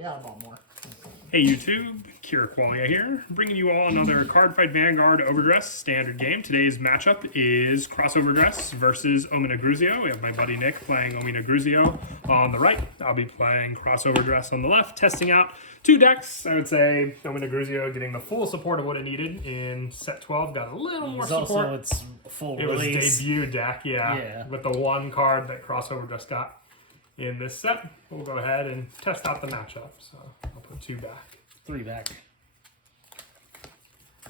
Yeah, I bought more. Hey YouTube, Kira Qualia here, bringing you all another Cardfight Vanguard Overdress standard game. Today's matchup is Xoverdress versus Ominagruzio. We have my buddy Nick playing Ominagruzio on the right. I'll be playing Overdress on the left, testing out two decks. I would say Ominagruzio getting the full support of what it needed in set 12. Got a little more support. Also, it's full It release. was debut deck, yeah, with the one card that Overdress got. In this set, we'll go ahead and test out the matchup. So I'll put 2 back. 3 back.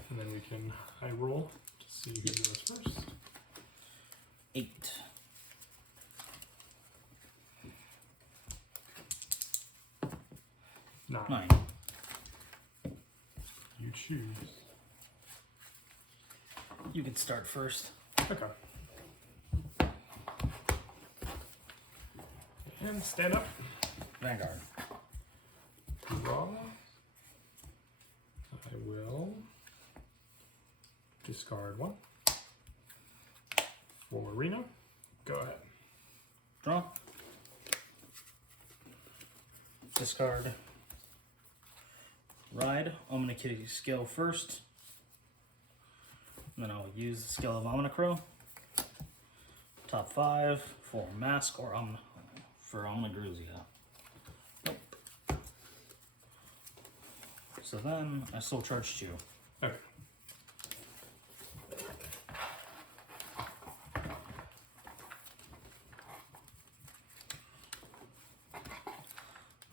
And then we can high roll to see who goes first. 8. Nine. You choose. You can start first. Okay. And stand up. Vanguard. Draw. I will discard 1 for Reno. Go ahead. Draw. Discard. Ride. Ominagios skill first. And then I'll use the skill of Ominagruzio. Top 5 for Mask or for Ominagruzio. Nope. So then I still charge 2. Okay.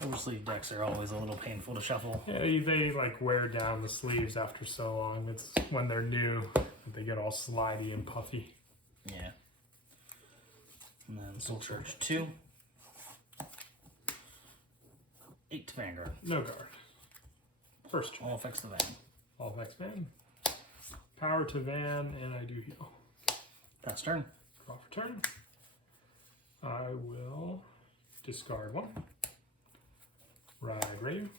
Oversleeve decks are always a little painful to shuffle. Yeah, they like wear down the sleeves after so long. It's when they're new that they get all slidey and puffy. Yeah. And then soul charge 2. 8 to Vanguard. No guard. First turn. All effects to Van. All effects Van. Power to Van, and I do heal. Pass turn. Draw for turn. I will discard 1. Ride Rayu.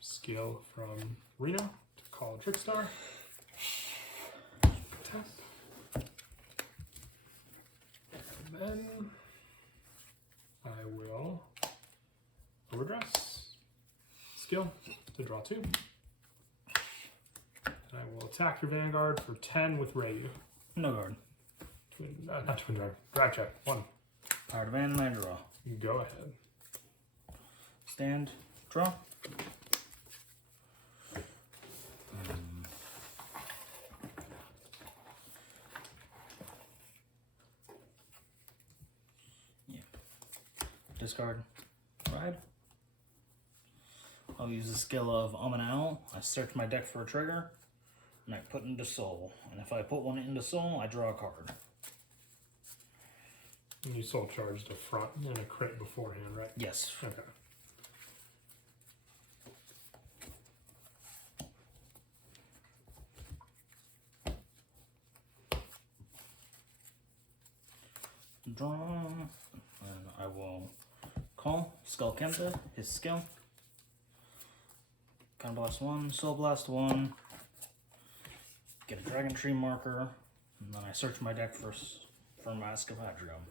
Skill from Reno to call Trickstar. Tap. And then I will Overdress. Skill to draw 2. And I will attack your Vanguard for 10 with Rayu. No guard. Not Twin Guard. Drive check. 1. Power to Van and I draw. Go ahead. Stand. Draw. Yeah. Discard. Ride. I'll use the skill of Ominagios. I search my deck for a trigger, and I put into Soul. And if I put one into Soul, I draw a card. And you soul charged a front and a crit beforehand, right? Yes. Okay. Draw. And I will call Skull Kenta, his skill. Counter Blast 1, Soul Blast 1. Get a Dragon Tree marker. And then I search my deck for Mask of Hadrium.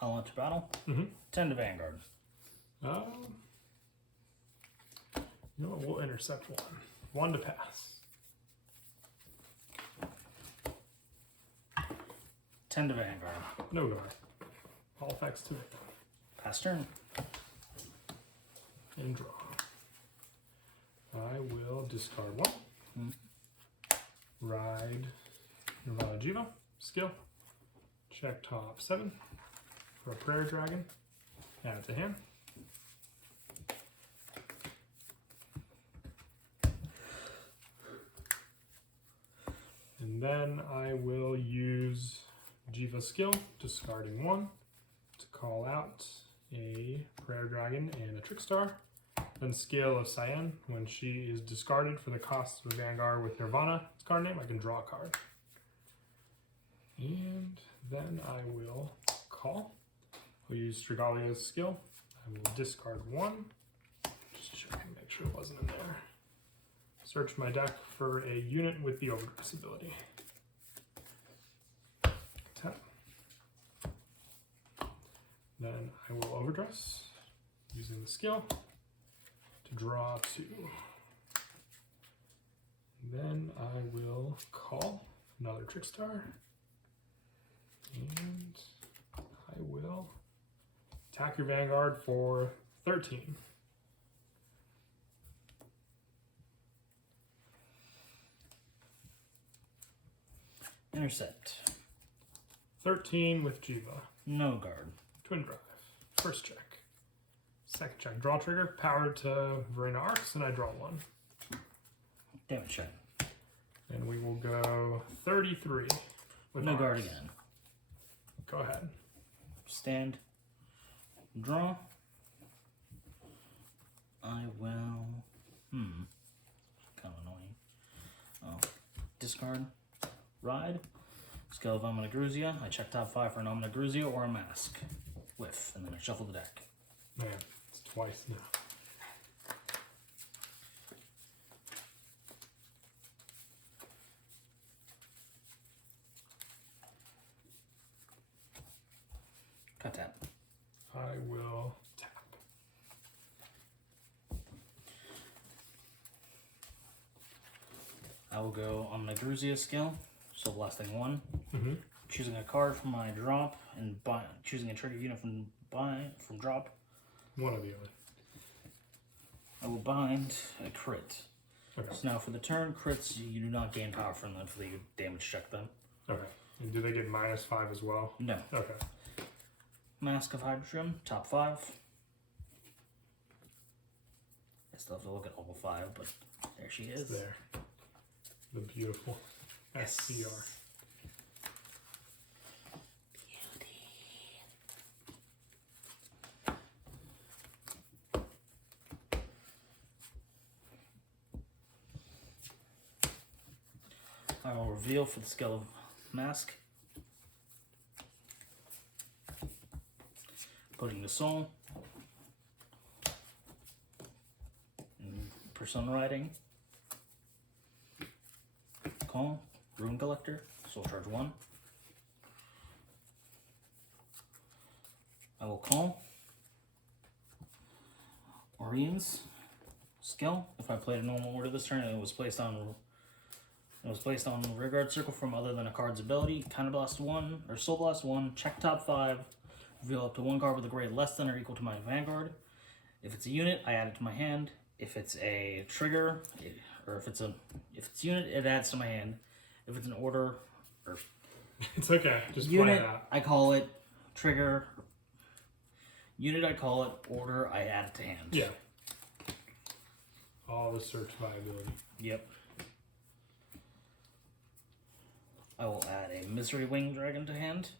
I'll enter battle. 10 to Vanguard. You know what? We'll intercept 1. 1 to pass. 10 to Vanguard. No guard. All effects to it. Pass turn. And draw. I will discard 1. Ride Ominagios. Skill. Check top 7 for a Prayer Dragon. Add it to hand. And then I will use Jiva skill, discarding 1 to call out a Prayer Dragon and a Trickstar. Then skill of Cyan, when she is discarded for the cost of a Vanguard with Nirvana, its card name, I can draw a card. And then I will call. I'll use Stradalia's skill. I will discard 1. Just checking, make sure it wasn't in there. Search my deck for a unit with the Overdress ability. Tap. Then I will Overdress using the skill to draw 2. Then I will call another Trickstar. And I will attack your Vanguard for 13. Intercept. 13 with Jiva. No guard. Twin Drive. First check. Second check. Draw trigger. Powered to Verena Arcs, and I draw 1. Damage check. And we will go 33 with No Arcs. guard again. Go ahead. Stand. Draw. I will. Kind of annoying. Oh. Discard. Ride. Skill of Ominagruzio. I check top 5 for an Ominagruzio or a mask. Whiff. And then I shuffle the deck. Man, it's twice now. Cut tap. I will tap. I will go Ominagruzio skill. So blasting 1. Mm-hmm. Choosing a card from my drop and choosing a trigger unit from drop. One or the other. I will bind a crit. Okay. So now for the turn, crits, you do not gain power from them until you damage check them. Okay. And do they get -5 as well? No. Okay. Mask of Hydrodrim, top 5. I still have to look at all 5, but there she is. There. The beautiful SCR. I will reveal for the skill of Mask. Putting the soul. And Persona Riding. Call. Rune Collector. Soul Charge 1. I will call. Orien's skill. If I played a normal order this turn and it was placed on the rear guard circle from other than a card's ability, Counterblast 1 or Soul Blast 1, check top 5, reveal up to 1 card with a grade less than or equal to my Vanguard. If it's a unit, I add it to my hand. If it's a trigger, or if it's unit, it adds to my hand. If it's an order or It's okay. Just unit, point it out. I call it trigger. Unit, I call it order. I add it to hand. Yeah. All the search viability. Yep. I will add a Misery Wing Dragon to hand.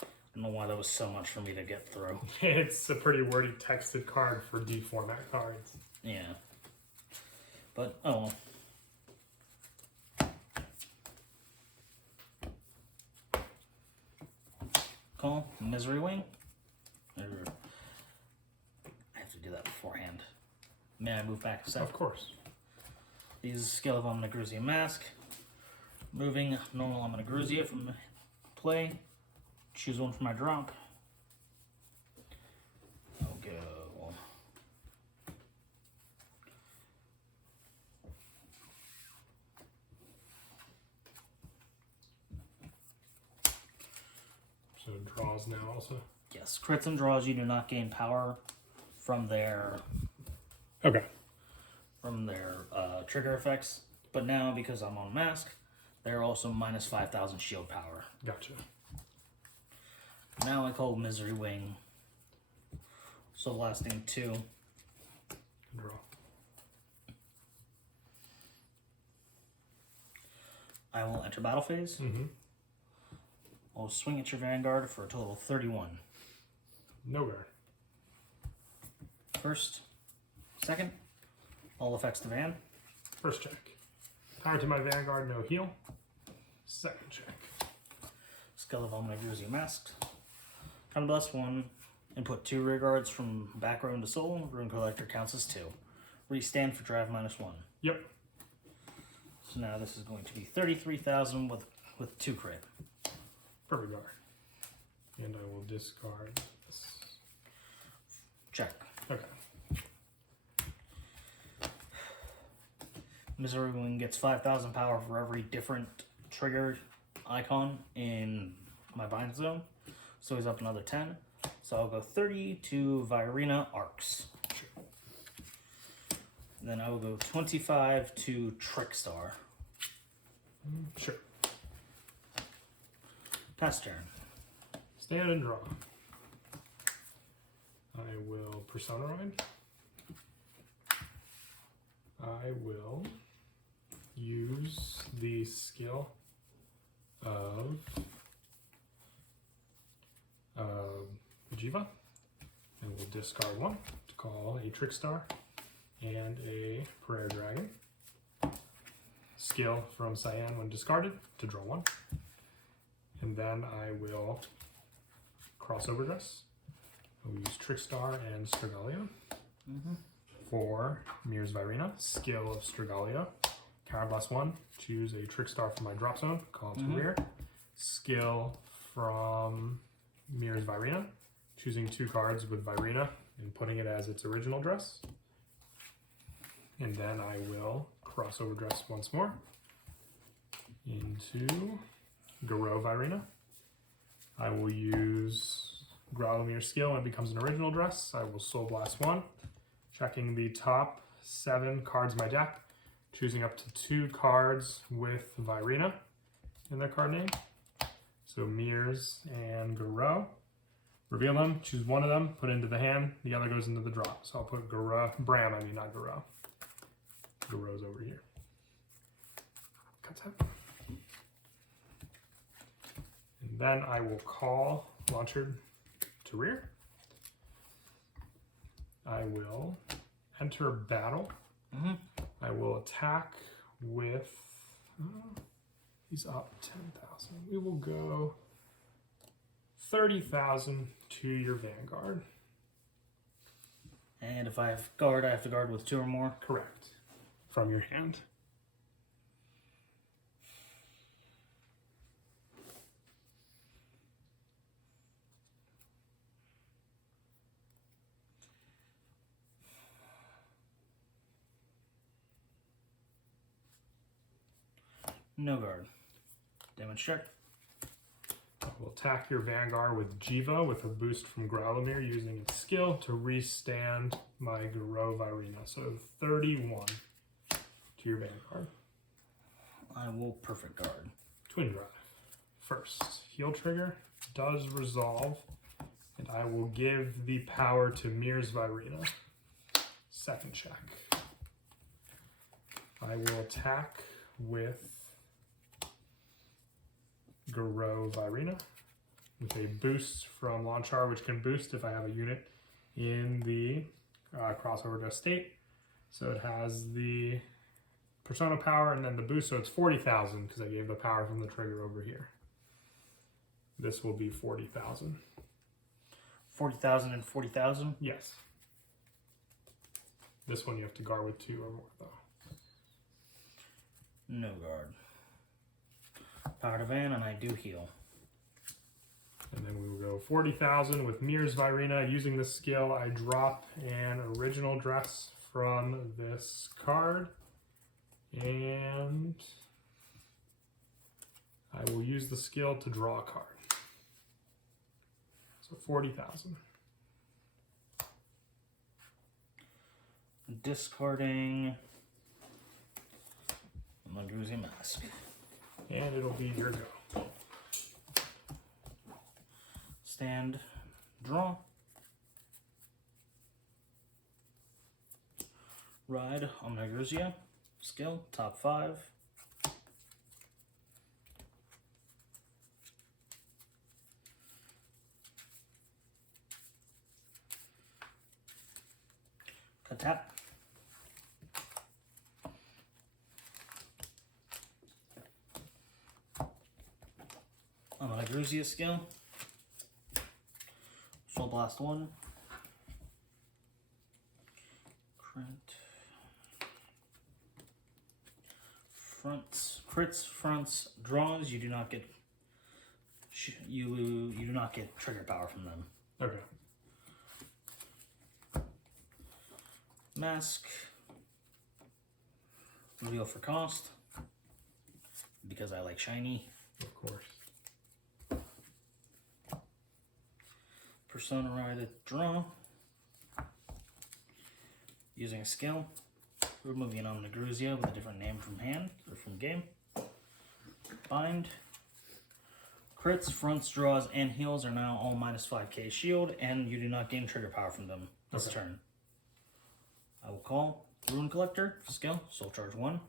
I don't know why that was so much for me to get through. It's a pretty wordy texted card for D format cards. Yeah. But, oh well. Call, Misery Wing. I have to do that beforehand. May I move back a sec? Of course. Use skill of Ominagruzio Mask. Moving normal Ominagruzio from play. Choose one for my drop. I'll go. So draws now also. Yes, crits and draws, you do not gain power from their Okay. trigger effects. But now, because I'm on Mask, they're also minus 5,000 shield power. Gotcha. Now I call Misery Wing. So lasting 2. Draw. I will enter battle phase. Mm-hmm. I'll swing at your Vanguard for a total of 31. No guard. First, second, all effects to Van. First check. Power to my Vanguard, no heal. Second check. Skill of Ominagruzio masked. Counterblast 1. Input 2 rear guards from back row into soul. Rune Collector counts as 2. Restand for drive -1. Yep. So now this is going to be 33,000 with 2 crit. Perfect guard. And I will discard this. Check. Okay. Misery Wing gets 5,000 power for every different triggered icon in my bind zone. So he's up another 10. So I'll go 30 to Virina Arcs. Sure. Then I will go 25 to Trickstar. Sure. Pass turn. Stand and draw. I will Persona Ride. I will use the skill of Jiva, and we'll discard 1 to call a Trickstar and a Prayer Dragon. Skill from Cyan when discarded to draw 1. And then I will cross Overdress. I'll use Trickstar and Strigalio. For Mir's Virina, skill of Strigalio. Counterblast 1, choose a Trickstar from my drop zone, call it to rear. Skill from Mir's Virina, choosing 2 cards with Virina and putting it as its original dress. And then I will cross Overdress once more into Garou Virina. I will use Growlimir's skill and it becomes an original dress. I will Soul Blast 1, checking the top 7 cards of my deck, choosing up to 2 cards with Virina in their card name. So Mir's and Garou. Reveal them, choose one of them, put it into the hand, the other goes into the draw. So I'll put Garou, Bram, I mean not Garou. Garou's over here. Cut that. And then I will call Launcher to rear. I will enter battle. I will attack with, he's up 10,000. We will go 30,000 to your Vanguard. And if I have guard, I have to guard with 2 or more. Correct. From your hand. No guard. Damage check. I will attack your Vanguard with Jiva with a boost from Growlimir using its skill to restand my Garou Virina. So 31 to your Vanguard. I will perfect guard. Twin Drive. First, heal trigger does resolve, and I will give the power to Mir's Virina. Second check. I will attack with Garou Virina with a boost from Launchar, which can boost if I have a unit in the crossover state. So it has the Persona power and then the boost, so it's 40,000 because I gave the power from the trigger over here. This will be 40,000. 40,000 and 40,000? Yes. This one you have to guard with 2 or more though. No guard. Power to Van, and I do heal. And then we will go 40,000 with Mir's Virina. Using this skill, I drop an original dress from this card. And I will use the skill to draw a card. So 40,000. Discarding Ominagruzio mask. And it'll be your go. Stand, draw. Ride Ominagruzio. Skill, top 5. Cut tap. Ominagruzio skill. Soul Blast 1. Crits, fronts, draws. You do not get. You do not get trigger power from them. Okay. Mask. Reveal for cost. Because I like shiny. Of course. Persona Ride draw. Using a skill. Removing an Ominagruzio with a different name from hand or from game. Bind. Crits, fronts, draws, and heals are now all minus 5k shield, and you do not gain trigger power from them this turn. I will call Rune Collector, skill, Soul Charge 1.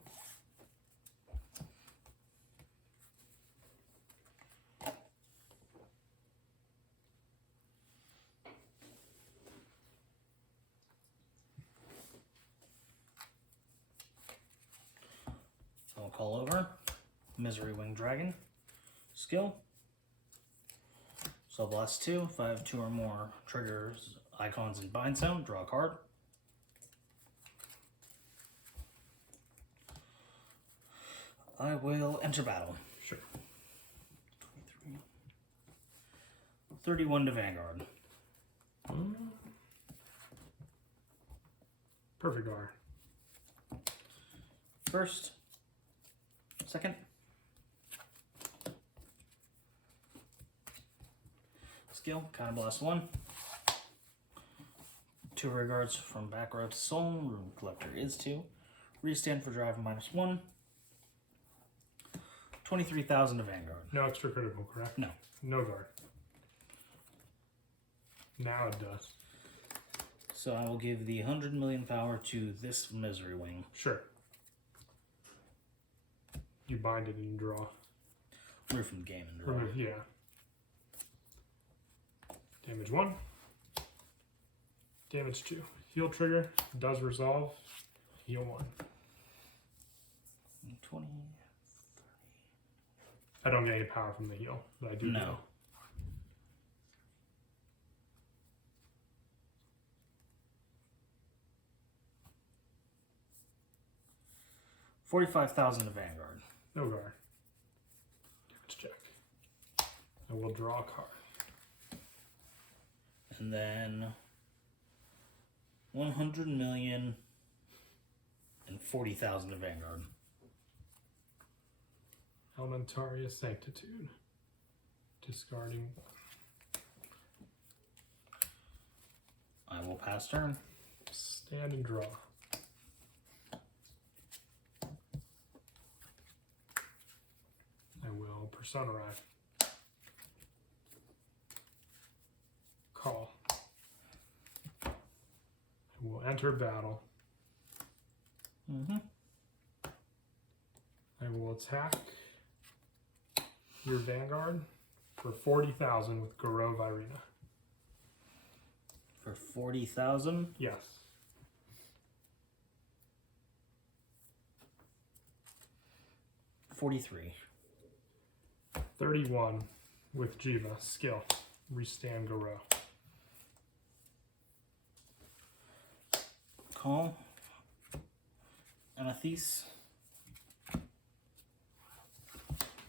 I will call over Misery Wing Dragon, skill. Soul Blast 2. If I have 2 or more triggers, icons, and bind sound, draw a card. I will enter battle. Sure. 23. 31 to Vanguard. Perfect bar. First. Second. Skill, Counter Blast 1. 2 regards from back row to soul. Rune Collector is 2. Restand for drive -1. 23,000 to Vanguard. No extra critical, correct? No. No guard. Now it does. So I will give the 100 million power to this Misery Wing. Sure. You bind it and draw. Remove from the game and draw. Remove, yeah. Damage 1. Damage 2. Heal trigger. Does resolve. Heal 1. 20. I don't get any power from the heal, but I do. No. $45,000 to Vanguard. No guard. Damage check. I will draw a card. And then 100 million and 40,000 to Vanguard. Elementaria Sanctitude. Discarding 1. I will pass turn. Stand and draw. I will Persona Ride. Call. I will enter battle. I will attack your Vanguard for 40,000 with Garou Virina. For 40,000? Yes. 43. 31 with Jiva. Skill. Restand Garou. Call. Amethyst.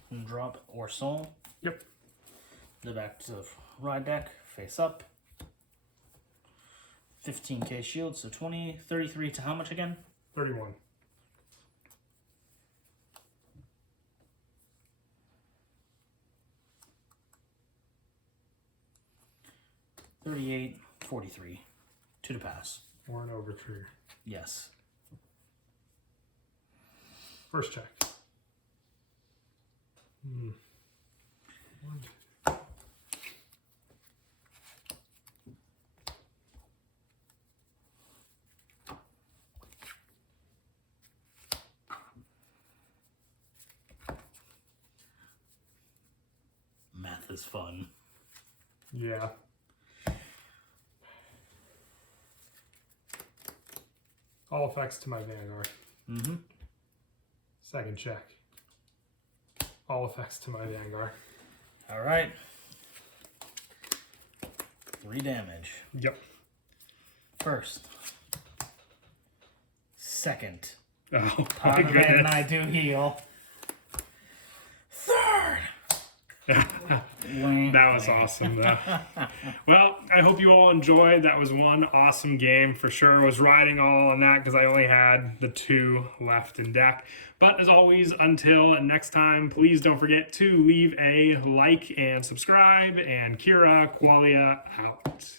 And drop or soul. Yep. Go back to the ride deck. Face up. 15k shield, so 20. 33 to how much again? 31. $38, 43. 2 to pass. Or an overtrigger. Yes. First check. One, Math is fun. yeah. All effects to my Vanguard. Second check. All effects to my Vanguard. All right. 3 damage. Yep. First. Second. Oh, my Power Man and goodness. I do heal. Third. That was awesome, though. Well, I hope you all enjoyed. That was one awesome game for sure. I was riding all on that because I only had the 2 left in deck. But as always, until next time, please don't forget to leave a like and subscribe. And Kira Qualia out.